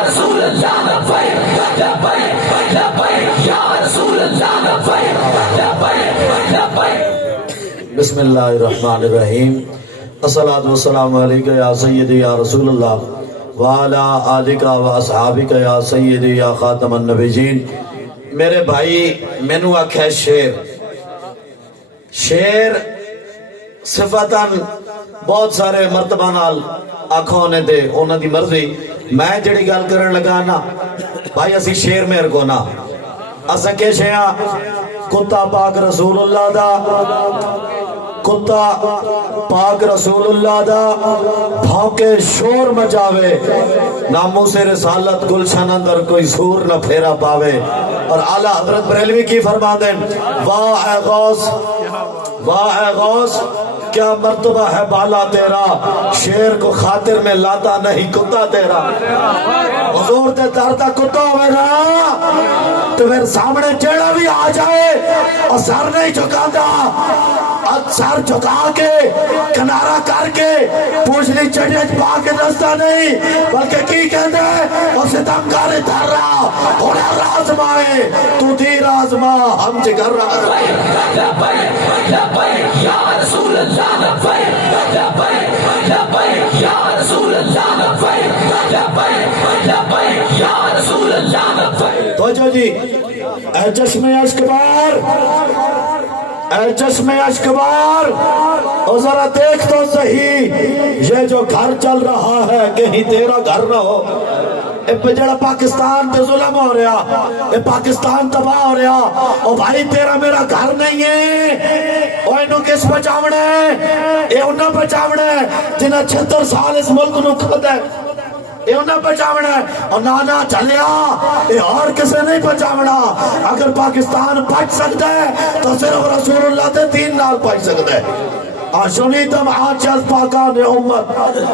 رسول اللہ لبیک لبیک لبیک یا رسول اللہ لبیک لبیک لبیک. بسم اللہ الرحمن الرحیم. الصلاۃ والسلام علیکہ یا سیدی یا رسول اللہ وعلی آلکہ و اصحابکہ یا سیدی یا خاتم النبیین. میرے بھائی مینوں آکھے شیر صفتاً بہت سارے مرتبہ نال آکھوں نے دے انہاں دی مرضی. میں جڑی گل کرن لگا نا بھائی اسی شیر میرے کو نا اساں کے شیاں کتا پاک رسول اللہ دا کتا پاک رسول اللہ دا بھونکے شور مچاوے ناموس رسالت گلشن اندر کوئی سور نہ پھیرا پاوے. اور اعلیٰ حضرت بریلوی کی فرما دیں واہ اے غوث واہ اے غوث کیا مرتبہ ہے بالا تیرا شیر کو خاطر میں لاتا نہیں کتا تیرا. حضور تے دردہ کتا ہوئے نا تو پھر سامنے چیڑا بھی آ جائے اور سر نہیں جھکاتا سر جھکا کے کنارہ کر کے پوچھنی چڑھے پا کے دستا نہیں بلکہ کی کہندے اور ستم کاری دھر رہا ہونا رازمائے تو دی رازما ہم جگر رہا. لبیک لبیک یا رسول اللہ لبیک لبیک لبیک یا رسول اللہ لبیک لبیک لبیک یا رسول اللہ لبیک. توجہ جی اے چشم اشک بار اے چشم اشک بار اور ذرا دیکھ تو صحیح یہ جو گھر چل رہا ہے کہیں تیرا گھر نہ ہو. اے جڑا پاکستان پہ ظلم ہو رہا اے پاکستان تباہ ہو رہا او بھائی تیرا میرا گھر نہیں ہے. او انہوں کس بچاونا ہے اے انہوں بچاونا ہے جنہاں 76 سال اس ملک نو کھد ہے اے انہوں بچاونا ہے. اور نانا چلیا اے اور کسے نہیں بچاونا. اگر پاکستان بچ سکتا ہے تو صرف رسول اللہ دے دین نال بچ سکتا ہے. آشونیتم آچل پاکان امت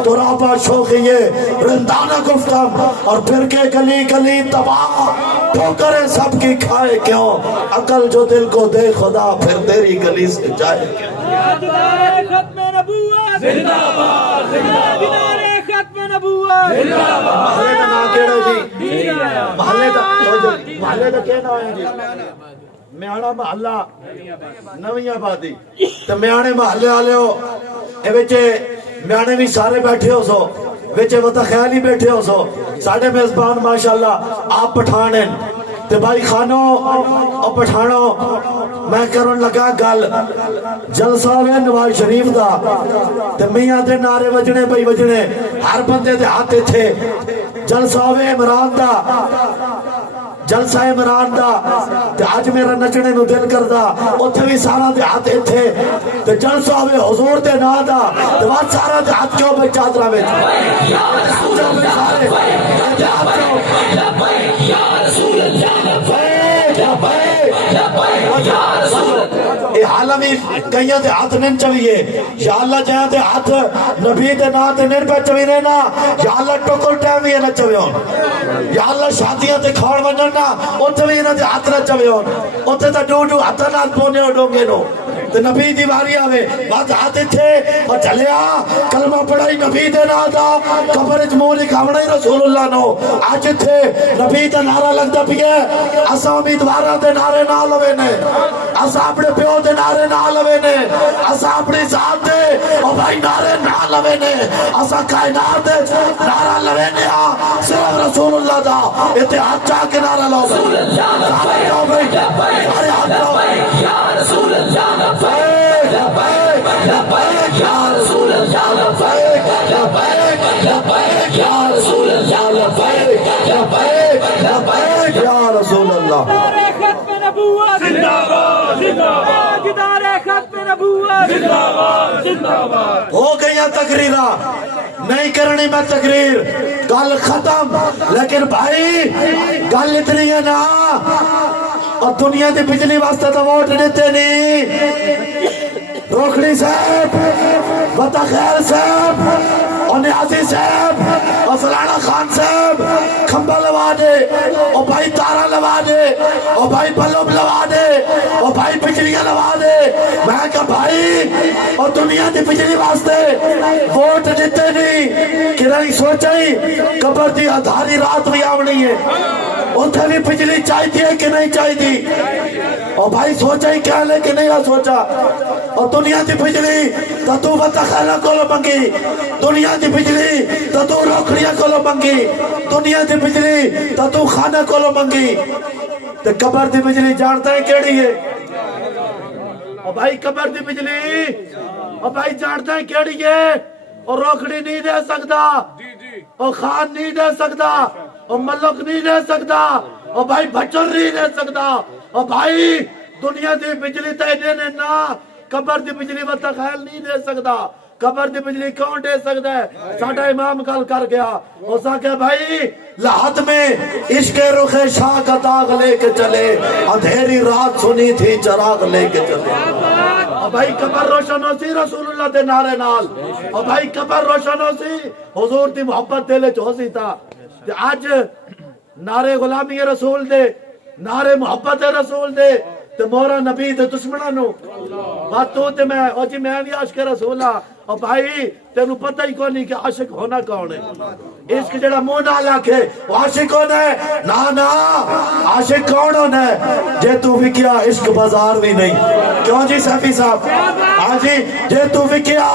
ترابا شوخیے رندانہ گفتم اور پھر کے گلی گلی تباہ ٹھوکریں سب کی کھائے کیوں عقل جو دل کو دے خدا پھر تیری گلی سے جائے کیوں. یادگار ختم نبوت زندہ باد یادگار ختم نبوت زندہ باد. محلے کا نام کیڑا جی محلے کا کیا نام ہے جی میانا محلہ نویں آبادی. تو میانے محلے والے ہو اے وچے میانے بھی سارے بیٹھے ہو سو وچے وطا خیال ہی بیٹھے ہو سو. ساڑھے میزبان ماشاءاللہ آپ پٹھانے تے بھائی خانوں اور پٹھانوں میں کرن لگا گل جلسہ ہوئے نواز شریف دا تے میاں دے نعرے وجنے بھائی وجنے ہر بندے دے ہاتھے تھے. جلسہ ہوئے عمران دا جلسہ عمران دا تے آج میرا نچنے نو دل کردا اتھے بھی سارا دے ہاتھ تھے تے جلسہ ہوئے حضور دے نا دا تے وہاں سارا دے ہاتھ کیوں بھائی چادرہ میں یا رسول اللہ لبیک لبیک یا رسول اللہ لبیک لبیک لبیک یا رسول اللہ. اے عالمی کئیاں دے ہاتھ نہیں چویے یا اللہ جہاں دے ہاتھ نبی دے نا دے نہیں پہ چوی رہنا یا اللہ ٹوکل ٹائم بھی نہ چوی ہون یا اللہ شادیاں دے کھاڑ مننا اتھے بھی انہاں دے ہاتھ نہ چوی ہون اتھے تا ڈو ڈو ہاتھ نہ پونے ہو ڈونگے نو تے نبی دی باری آوے وقت ہاتھ تھے اور چلیا کلمہ پڑھائی نبی دے نا دا قبر اجمولی کھامنا ہی رسول اللہ نو. آج تھے نبی دا نعرہ لگتا پیئے اسا امیدوارہ دے نعرے نہ لوے نے اسا اپنے پیو دے نعرے نہ لوے نے اسا اپنی ذات دے اور بھائی نعرے نہ لوے نے اسا کائنات دے نعرہ لوے نے صرف رسول اللہ دا اتحاد چاہ کے نعرہ لو رسول اللہ لبیک لبیک یا رسول اللہ لبیک لبیک لبیک یا رسول اللہ لبیک لبیک لبیک یا رسول اللہ لبیک لبیک لبیک یا رسول اللہ. ختم نبوت زندہ باد زندہ باد یادگار ختم نبوت زندہ باد زندہ باد. ہو گئی تقریرہ نہیں کرنی میں تقریر گل ختم. لیکن بھائی گل اتنی ہے نا اور دنیا دی بجلی واسطے تو ووٹ دیتے نہیں. روکڑی صاحب بتا خیر صاحب اور نیازی صاحب اور فلانا خان صاحب کھمبا لوا دے اور بھائی تارا لوا دے اور بھائی بلب لوا دے اور بھائی بجلیاں لوا دے. میں کہ بھائی اور دنیا دی بجلی واسطے ووٹ دیتے نہیں کہ نہیں سوچائی قبر دی ادھاری رات بھی آونی ہے اتھے بھی بجلی چاہیے کہ نہیں چاہیے اور بھائی سوچائی کیا لے کہ نہیں سوچا اور دنیا دی بجلی تو بتا خیلہ کولو منگی دنیا دی بجلی تو روکڑیاں کولو منگی دنیا دی بجلی تو خانہ کولو منگی تو قبر دی بجلی جانتا ہے کیڑی ہے اور بھائی قبر دی بجلی اور بھائی جانتا ہے کیڑی ہے اور روکڑی نہیں دے سکتا اور خان نہیں دے سکتا اور ملک نہیں دے سکتا اور بھائی بچر نہیں دے سکتا اور بھائی دنیا دی بجلی تے دینے نا قبر دی بجلی وطا خیال نہیں دے سکتا قبر دی بجلی کون دے سکتا ہے ساڑھا امام کل کر گیا اور سا کہ بھائی لحد میں عشق رخ شاہ کا داغ لے کے چلے اندھیری رات سنی تھی چراغ لے کے چلے اور بھائی قبر روشن ہو سی رسول اللہ دے نعرے نال اور بھائی قبر روشن ہو سی حضور دی محبت دے لے چوسی تھا آج نعرے غلامی رسول دے نعرے محبت رسول دے تے مورا نبی تے دشمنہ نو بات تو تے میں او جی میں بھی عاشق رسول ہاں اور بھائی تینو پتہ ہی کون نہیں کہ عاشق ہونا کون ہے عشق جڑا منہ نہ لاکھے وہ عاشق کون ہے نا عاشق کون ہونا ہے جے تو وکیا عشق بازار بھی نہیں کیوں جی سیفی صاحب ہاں جی جے تو وکیا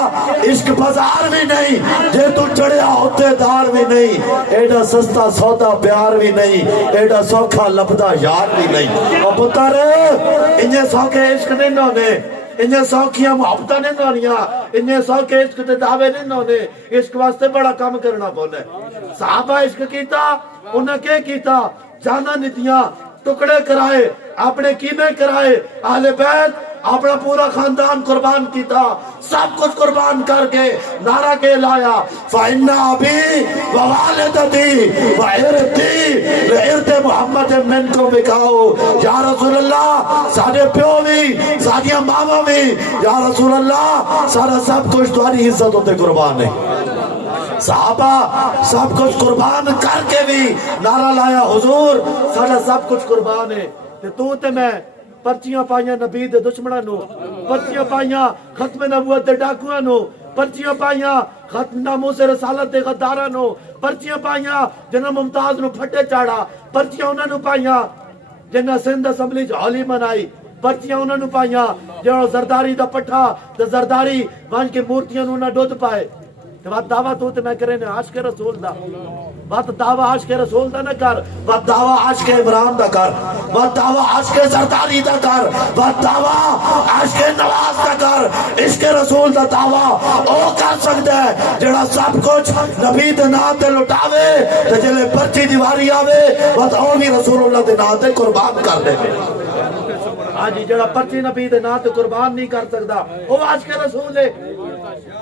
عشق بازار بھی نہیں جے تو چڑھیا ہوتے دار بھی نہیں ایڈا سستا سودا پیار بھی نہیں ایڈا سوکھا لبدا یار بھی نہیں اور پتر انہیں سوکھے عشق نہیں ہونے انہیں سوکھیاں محبتہ نہیں ہونیاں انہیں سوکھے عشق تے دعوے نہیں ہونے عشق واسطے بڑا کام کرنا پونے صحابہ عشق کیتا انہیں کیا کیتا جانا نتیاں ٹکڑے کرائے اپنے قیمے کرائے اہل بیت اپنا پورا خاندان قربان کیتا سب کچھ قربان کر کے نعرہ کے لایا فَإِنَّا أَبِي وَوَالِدَتِي وَعِرْتِي لِعِرْتِ مُحَمَّدٍ مِنْكُمْ بِكَاؤ یا رسول اللہ سارے پیو بھی ساریاں ماما بھی یا رسول اللہ سارا سب کچھ تمہاری عزت ہوتے قربان ہے صحابہ سب کچھ قربان کر کے بھی نعرہ لایا حضور سارا سب کچھ قربان ہے تو تے میں پرچیاں پائیاں نبی دے دشمنہ نو پرچیاں پائیاں ختم نبوت دے ڈاکویں نو پرچیاں پائیاں ختم ناموس رسالت دے غدارہ نو پرچیاں پائیاں جنہ ممتاز نو پھٹے چاڑا پرچیاں انہوں نے پائیاں جنہ سندھ اسمبلی ہولی منائی پرچیاں انہوں نے پائیاں جنہ زرداری دا پٹھا دا زرداری وانج کے مورتیاں نو نہ ڈود پائے بات دعویٰ تو میں کرے نے عاشق رسول دا بات دعویٰ عاشق رسول دا نہ کر بات دعویٰ عاشق عمران دا کر بات دعویٰ عاشق زرداری دا کر بات دعویٰ عاشق نواز دا کر عشق رسول دا دعویٰ او کر سکتا ہے جڑا سب کچھ نبی دے نام تے لٹاوے تے جلے پرچی دیواری آوے بات او بھی رسول اللہ دے نام تے قربان کر دے ہاں جی جڑا پرچی نبی دے نام تے قربان نہیں کر سکتا او عاشق رسول ہے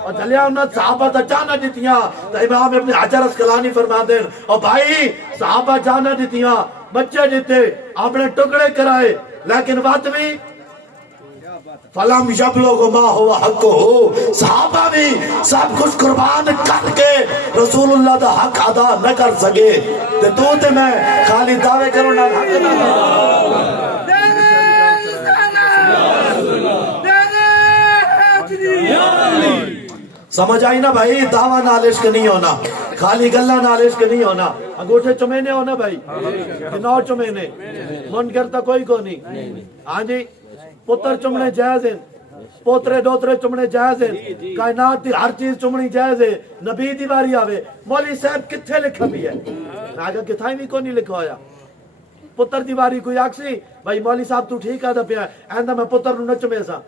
اور چلیا انہاں صحابہ تا جانا دیتیاں تو امام ابن حجر اسقلانی فرما دیں اور بھائی صحابہ جانا دیتیاں بچے دیتے اپنے ٹکڑے کرائے لیکن بات بھی فَلَمْ يَبْلُغْ مَا هُوَ حَقُّهُ صحابہ بھی سب کچھ قربان کر کے رسول اللہ دا حق ادا نہ کر سکے تو تے میں خالی دعوے کروں نہ حق نہ سمجھ آئی نا بھائی دعویٰ نال عشق نہیں ہونا خالی گلہ نال عشق نہیں ہونا انگوٹھے چمینے ہونا بھائی نو چمینے من کرتا کوئی کو نہیں ہاں جی پتر چمنے جائز ہیں پوترے دوترے چمنے جائز ہیں کائنات دی ہر چیز چمنی جائز ہے نبی دیواری آوے مولی صاحب کتھے لکھا بھی ہے آگا کتھائی بھی کو نہیں لکھا ہویا پتر دیواری کوئی آکسی بھائی مولی صاحب تو ٹھیک آدھا پیا ایندہ میں پتر نو نچمے سا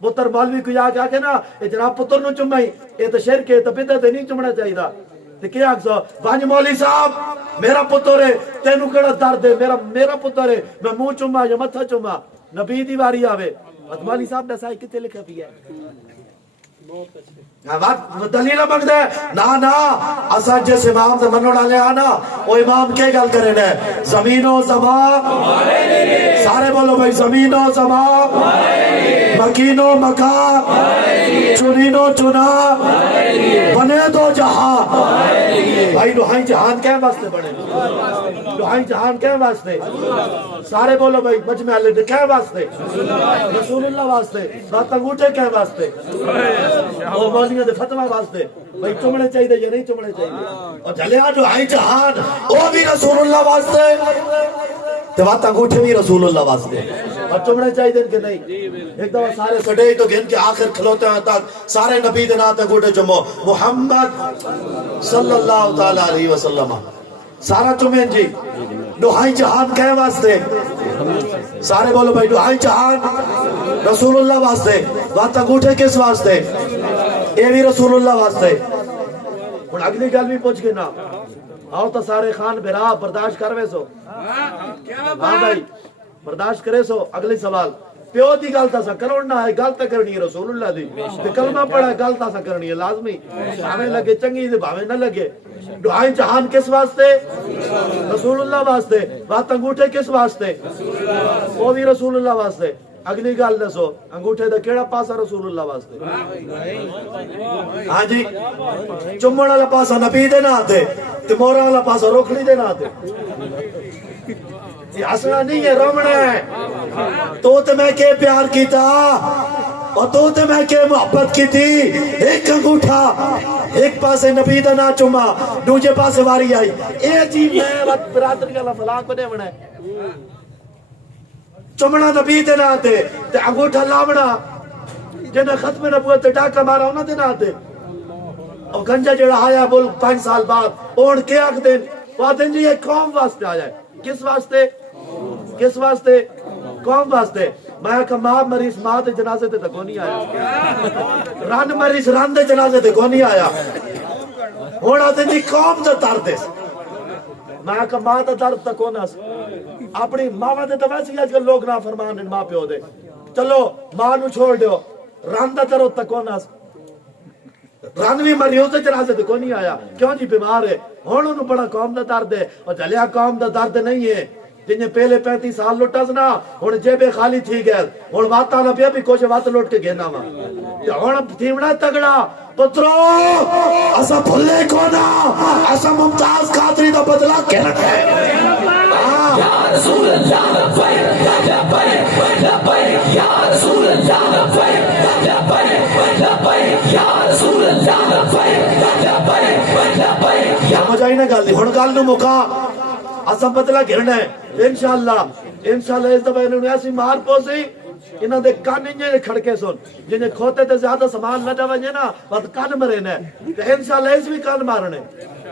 پتر مولوی کو آگے آگے نا جناب پتر نو چمائی یہ تو شرک ہے تو بدعت نہیں چمنا چاہیے تھا تو کیا آگسو بانج مولی صاحب میرا پتر ہے تینو کڑا درد ہے میرا پتر ہے میں منہ چما یا متھا چما نبی دیواری آوے مولی صاحب نے سائی کتے لکھا بھی ہے دلیلہ مانگتا ہے نا اساں جس امام سے منو ڈالے آنا وہ امام کے گل کرے نے زمین و زمان سارے بولو بھائی زمین و زمان مکین و مکان چنین و چنا بنے دو جہاں بھائی دہائی جہان کیا واسطے بڑے دہائی جہان کیا واسطے سارے بولو بھائی مجمع علیہ کیا واسطے رسول اللہ واسطے بات انگوٹھے کیا واسطے وہ مولیوں دے فتوہ واسطے بھائی چمڑے چاہیے یا نہیں چمڑے چاہیے اور جلیا دہائی جہان وہ بھی رسول اللہ واسطے تو بات انگوٹھے بھی رسول اللہ واسطے اور چمڑے چاہیے دن کے نہیں ایک دفعہ سارے سڈے تو گھن کے آخر کھلوتے ہیں تک سارے نبی دے ناتے انگوٹھے چمو محمد صلی اللہ تعالیٰ علیہ وسلم سارا چمین جی دہائی جہان کہے واسطے سارے بولو بھائی دہائی جہان رسول اللہ واسطے بات انگوٹھے کس واسطے اے بھی رسول اللہ واسطے اور اگلی گل بھی پوچھ کے نا آؤ تو سارے خان بھرا برداشت کروے سو ہاں بھائی برداشت کرے سو اگلی سوال پیو دی گل تا سا کرنا ہے گل تا کرنی ہے رسول اللہ دی تے کلمہ پڑھا گل تا سا کرنی ہے لازمی بھاویں لگے چنگی تے بھاویں نہ لگے دعائیں جہان کس واسطے رسول اللہ واسطے بات انگوٹھے کس واسطے وہ بھی رسول اللہ واسطے اگلی گل دسو انگوٹھے دا کیڑا پاسا رسول اللہ واسطے ہاں جی چمڑ والا پاسا نبی دے نہ تے تے مورا والا پاسا روکھڑی دے نہ تے یہ ہسنا نہیں ہے رومنا ہے تو تے میں کے پیار کیتا اور تو تے میں کے محبت کی تھی ایک انگوٹھا ایک پاسے نبی دا نا چما دوجے پاسے واری آئی اے جی میں وقت برادری اللہ فلاں کو دے بنا ہے چمنا نبی دے نا تے انگوٹھا لاونا جنہیں ختم نبوت تے ڈاکہ مارا ہونا دے نا تے اور گنجا جڑا آیا بول 5 سال بعد اوڑ کے آگ دیں وہ دن جی یہ قوم واسطے آیا ہے کس واسطے کس واسطے قوم واسطے میں کہ ماں مریض ماں دے جنازے تے تکو نہیں آیا رن مریض رن دے جنازے تے کو نہیں آیا ہونا دن جی قوم دے درد ہے میں کہ ماں دے درد تکو نہ اپنی ماں دے تو ویسے ہی آج کل لوگ نہ فرمان ان ماں پیو دے چلو ماں نو چھوڑ دیو رن دا درد تکو نہ رن بھی مریض دے جنازے تے کو نہیں آیا کیوں جی بیمار ہے ہون انہوں بڑا قوم دا درد ہے اور جلیا قوم دا درد نہیں ہے جنہیں پہلے 35 سال لٹا سنا ہون جیبے خالی تھی گئے ہون واتا نہ پیا بھی کوشے وات لوٹ کے گھینا ماں ہون تھیمنا تگڑا پترو اسا بھلے کونا اسا ممتاز قادری دا بدلہ کہنا ہے یا رسول اللہ لبیک لبیک لبیک یا رسول اللہ لبیک لبیک لبیک یا رسول اللہ لبیک لبیک لبیک سمجھ آئی نہ گل دی ہن گل نو موقع اسا بدلہ گھرنا ہے انشاءاللہ اس دفعہ انہوں نے ایسی مار پوسی انہوں نے کان انجھے کھڑکے سن جنہیں کھوتے تے زیادہ سامان نہ ڈوانجے نا وقت کان مرنے ہیں انشاءاللہ اس بھی کان مارنے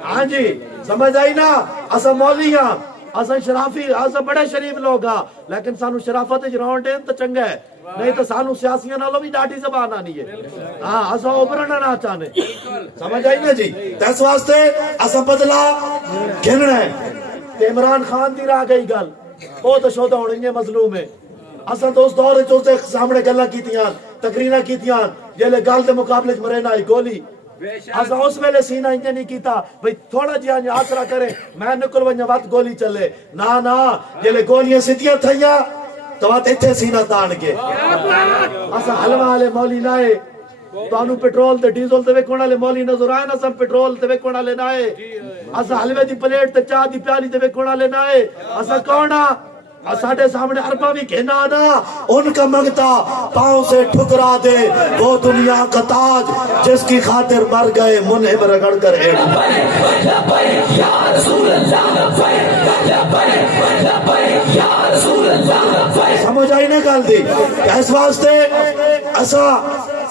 ہاں جی سمجھ آئی نا اسا مولیاں اسا شرافی اسا بڑے شریف لوگ ہاں لیکن سانو شرافت جراؤن دین تو چنگا ہے نہیں تو سانو سیاسیاں نالوں بھی ڈاٹی زبان آنی ہے ہاں اسا اوبرنا نہ چاہنے سمجھ آئی نا جی تیس واسطے اسا بدلہ گھننا ہے عمران خان دی راہ گئی گل او تو شودہ ہونے مظلوم ہے اساں تو اس دور جو سے سامنے گلہ کیتیاں تقریرہ کیتیاں جیلے گل دے مقابلے مرے آئی گولی اساں اس ویلے سینہ انجھے نہیں کیتا بھئی تھوڑا جی آنجھے آسرا کرے میں نکل ونجا وقت گولی چلے نا جیلے گولیاں سیتیاں تھائیاں تو وقت اتھے سینہ تان کے اساں حلوہ آلے مولی نائے تو انو پیٹرول تے ڈیزل تے ویکونا لے مولی نظر آئے نا سم پیٹرول تے ویکونا لے نائے اسا حلوے دی پلیٹ تے چاہ دی پیالی تے ویکونا لے نائے اسا کونا ساڑھے سامنے عربہ بھی کہنا آنا ان کا منگتا پاؤں سے ٹھکرا دے وہ دنیا کا تاج جس کی خاطر مر گئے منہم رگڑ کر ہے لبیک لبیک یا رسول اللہ لبیک لبیک لبیک یا رسول اللہ لبیک سمجھ آئی نہ گل دی کہ اس واسطے اسا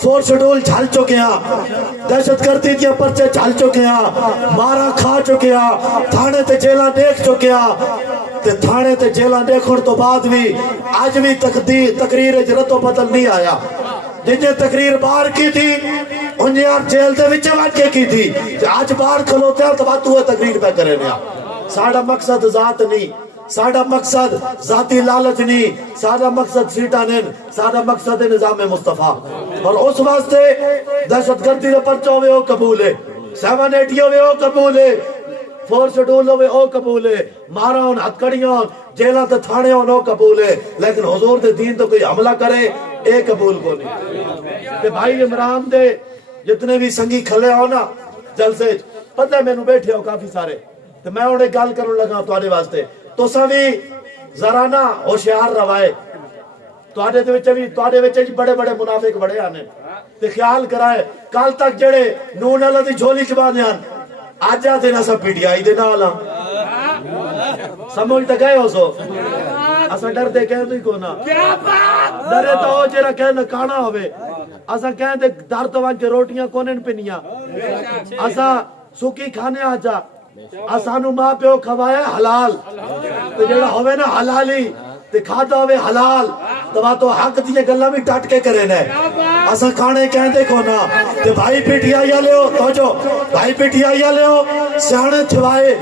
فور شیڈول جھل چکے ہیں دہشت گردی دیا پرچے جھل چکے ہیں مارا کھا چکے ہیں تھانے تے جیلہ دیکھ چکے ہیں تے تھانے تے جیلہ دیکھن تو بعد بھی آج بھی تقریر جرت و بدل نہیں آیا جنہیں تقریر باہر کی تھی انہیں آپ جیل دے وچے وٹ کے کی تھی آج باہر کھلوتے ہیں تو بات ہوئے تقریر پہ کرے نیا ساڑھا مقصد ذات نہیں ساڑھا مقصد ذاتی لالچ نہیں ساڑھا مقصد سیٹا نہیں ساڑھا مقصد نظام مصطفیٰ اور اس واسطے دہشت گردی دے پرچہ ہوئے ہو قبول ہے 780 ہوئے ہو قبول ہے 4 شیڈول ہوئے او قبول ہے، مارا ہون ہتکڑیاں ہون جیلہ تے تھانے ہون او قبول ہے، لیکن حضور دے دین تو کوئی حملہ کرے اے قبول کو نہیں۔ تے بھائی عمران دے جتنے بھی سنگی کھلے ہو نا جلسے پتہ ہے مینوں بیٹھے ہو کافی سارے، تے میں انہیں گل کرن لگا تواڈے واسطے تو سوی ذرا نا ہوشیار روائے تواڈے وچ بڑے بڑے منافق بڑے آنے تے خیال کرائے کل تک جڑے نون اللہ دی جھولی چبا دیاں آج آتے نا سب پی ٹی آئی دے نال سمجھ تے گئے ہو سو اساں ڈر دے کہہ دوئی کونا ڈرے تو ہو جڑا کہنا کھانا ہوے اساں کہہ دے در تو وان کے روٹیاں کونن پنیاں اساں سکی کھانے آ جا اساں نو ماں پیو کھوایا حلال تے جڑا ہوے نا حلالی تے کھادا ہوے حلال تو حق دی گلاں بھی ڈٹ کے کرے نے اساں کھانے کہندے کونا تے بھائی پی ٹی آئی والے ہو تو جو بھائی پی ٹی آئی والے ہو سیانے تھوائے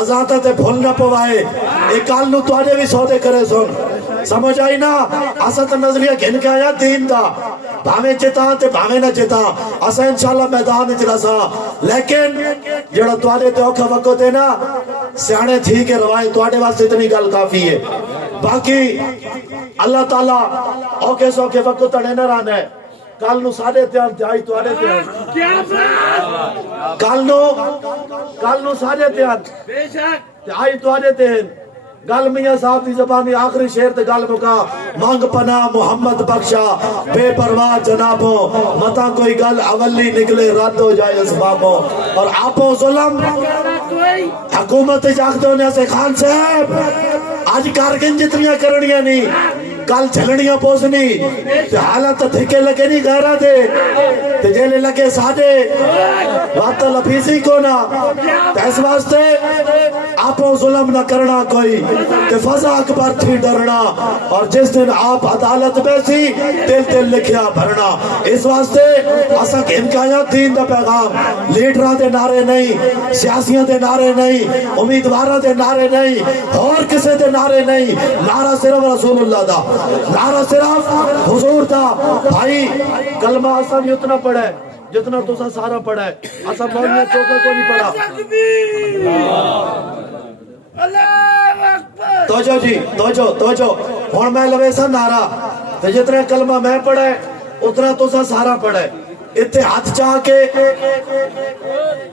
آزادہ تے بھول نہ پوائے اے کال نو تواڈے بھی سودے کرے سن سمجھ آئی نا اساں تے نظریہ گھن کے آیا دین دا بھاویں جتا تے بھاویں نہ جتا اساں انشاءاللہ میدان وچ رسا لیکن جڑا تواڈے تے اوکھا وقت ہے نا سیانے تھی کے روائے تواڈے واسطے اتنی گل کافی ہے باقی اللہ تعالیٰ اوکے سوکے وقت تڑے نہ رانا ہے کل نو ساڑھے تیان تے آئی تو آڑے تیان کل نو ساڑھے تیان تے آئی تو آڑے تیان گل میاں صاحب دی زبانی آخری شیر تے گل مکا مانگ پناہ محمد بخشا بے پرواہ جنابوں متا کوئی گل اولی نکلے رد ہو جائے اسبابوں اور آپوں ظلم حکومت جاگدوں نے سے خان صاحب آج کارگن جتنیاں کرنیاں نہیں کل چھلنیاں پوسنی تے حالت دھکے لگے نہیں غیرہ دے تے جیلے لگے سادے وقت لفیسی کو نا تے اس واسطے آپوں ظلم نہ کرنا کوئی تے فضا اکبر تھی ڈرنا اور جس دن آپ عدالت میں سی دل لکھیا بھرنا اس واسطے اسا گھن کے آیا دین دا پیغام لیڈراں دے نعرے نہیں سیاسیاں دے نعرے نہیں امیدواراں دے نعرے نہیں اور کسے دے نعرے نہیں نعرہ صرف رسول اللہ دا نعرہ صرف حضور دا بھائی کلمہ اسا بھی اتنا پڑھا ہے جتنا تو سارا پڑھا ہے اسا مولیاں چوکا کو نہیں پڑھا توجہ ہن میں لوے سا نعرہ تے جتنا کلمہ میں پڑھا ہے اتنا تو سارا پڑھا ہے اتنے ہاتھ چاہ کے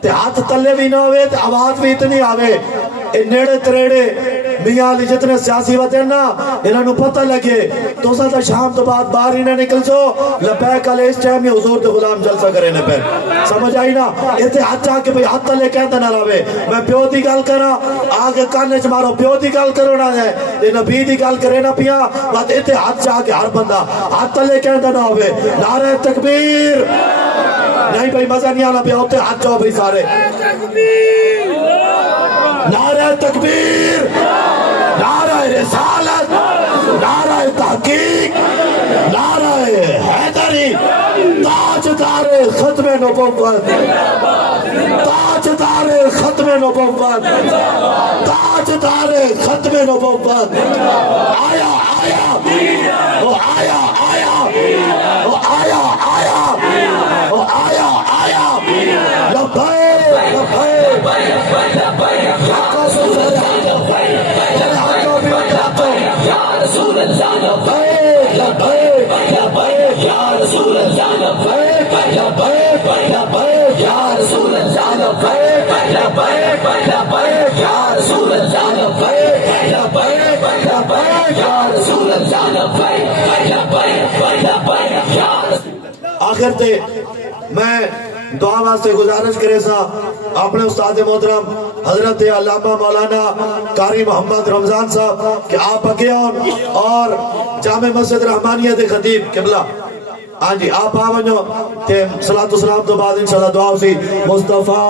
تے ہاتھ تلے بھی نہ ہوئے تے آواز بھی اتنی آوے اے نیڑے تریڑے میاں علی جتنے سیاسی وطن نا انہاں نو پتہ لگے تو تا شام تو بعد باہر ہی نہ نکل سو لبیک علیہ اس ٹائم ہی حضور دے غلام جلسہ کرے نے پہ سمجھ آئی نا اتنے ہاتھ چاہ کے بھئی ہاتھ تلے کہتا نہ رہے میں پیو دی گل کرا آگے کانے چ مارو پیو دی گل کرو نہ ہے تے نبی دی گل کرے نہ پیا بات اتنے ہاتھ چاہ کے ہر بندہ ہاتھ تلے کہتا نہ ہوئے نعرہ تکبیر نہیں بھئی مزہ نہیں آنا پیا ہوتے ہاتھ چاہو بھئی سارے نعرہ تکبیر نعرہ رسالت نعرہ تحقیق نعرہ حیدری تاجدار ختم نبوت تاجدار ختم نبوت تاجدار ختم نبوت آیا آیا وہ آیا آیا وہ آیا آیا وہ آیا آیا لبیک لبیک یا رسول اللہ لبیک لبیک لبیک یا رسول اللہ لبیک لبیک لبیک یا رسول اللہ لبیک لبیک لبیک یا رسول اللہ لبیک لبیک لبیک یا رسول اللہ لبیک لبیک لبیک یا آخر تے میں دعا واسطے گزارش کرے سا اپنے استاد محترم حضرت علامہ مولانا قاری محمد رمضان صاحب کہ آپ اگے ہوں اور جامع مسجد رحمانیہ دے خطیب قبلہ ہاں جی آپ آونجو تے صلاۃ و سلام تو بعد انشاءاللہ دعا اسی مصطفیٰ